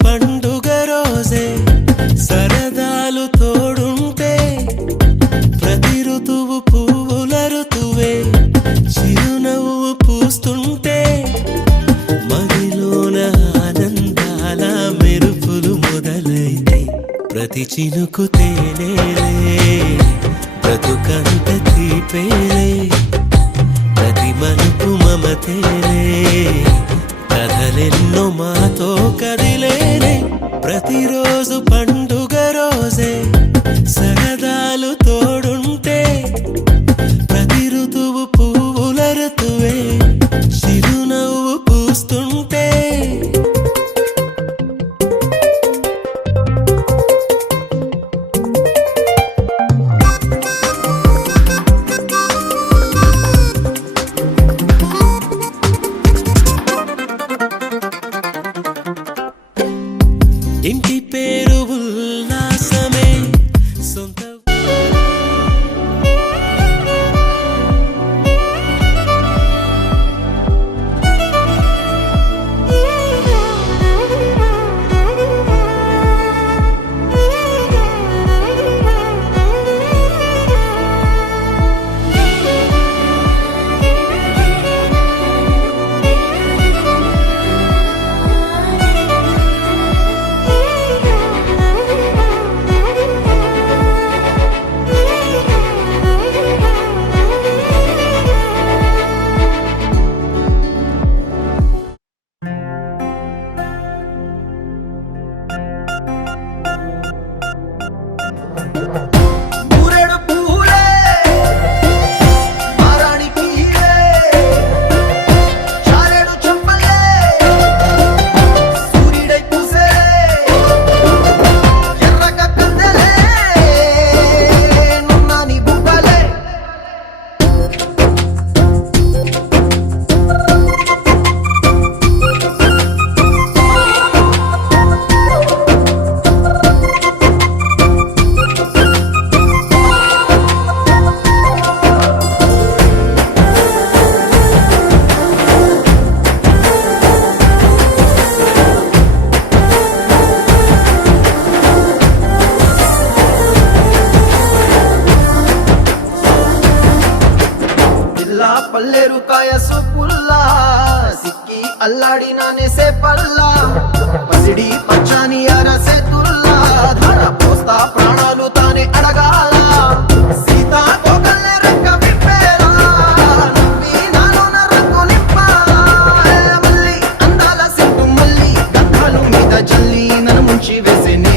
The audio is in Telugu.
పండుగ రోజే సరదాలు తోడుంటే ప్రతి ఋతువు పువ్వుల ఋతువే చిరునవ్వు పూస్తుంటే మదిలోన ఆనందాల మెరుపులు మొదలైతే ప్రతి చినుకు తేనేలే బ్రతుకంత తీపేలే ప్రతి మలుపు మమతేలే కథలెన్నో మాతో కదిలేనే ప్రతిరోజు పండుగ రోజే సరదాలు తోడుంటే ప్రతి ఋతువు పువ్వుల ఋతువే చిరునవ్వు పూస్తుంటే ఇంటి పేరు ఉల్లాసమే సొంత పల్లేరు కాయ సుపుల్లా సిక్కి అల్లాడినానే సే పల్లా పసిడి పచ్చాని అరసే తుల్లా ధర పోస్తా ప్రాణాలు తానే అడగాల సీతా కోకల్లే రెక్క విప్పేలా నవ్వి నాలోన రంగు నింపాలా మల్లి అందాల సిట్టు మల్లి గంధాలు మీద జల్లి నన్ను ముంచి వేసేనే